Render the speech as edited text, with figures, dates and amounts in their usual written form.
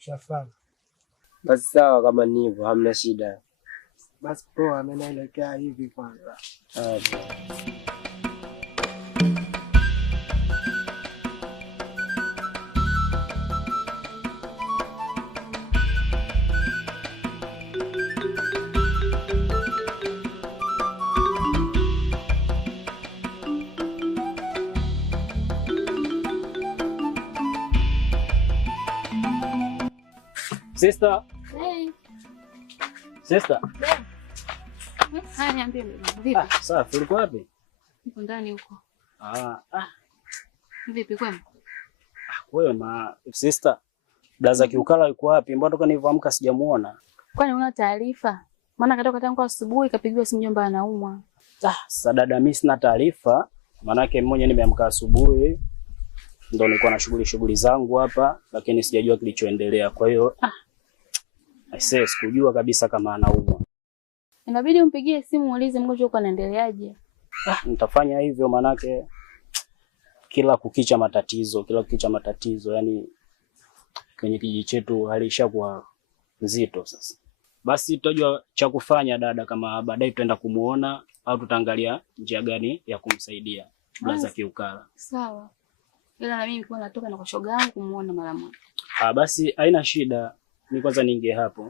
Shafahamu. Basi sawa, kama ni hivyo hamna shida. Basi poa, mimi naelekea hivi kwanza. Sister. Hey. Sister. Haya, niambie vipi? Safi, uko wapi? Niko ndani huko. Vipi kwema? Kwema. Sister. Blaza Kiukala yuko wapi? Mbona toka nilivyoamka sijamuona? Kwani una taarifa? Maana katoka tangu asubuhi kapigiwa simu jomba anaumwa. Sasa dada, mimi sina taarifa. Maana yake mmoja nimeamka asubuhi. Ndio nilikuwa na shughuli zangu hapa, lakini sijajua kilichoendelea. Kwa hiyo aisee, sikujua kabisa kama anaumwa. Inabidi umpigie simu muulize mgonjwa uko anaendeleaje. Nitafanya hivyo, manake kila kukicha matatizo, yani kwenye kijiji chetu hali ishakuwa nzito sasa. Basi tutajua cha kufanya dada, kama baadaye tutaenda kumuona au tutaangalia njia gani ya kumsaidia Blaza Kiukala. Sawa. Ila na mimi kwa natoka na kwa shoga yangu kumuona mara moja. Basi haina shida. Mimi kwanza niingie hapo.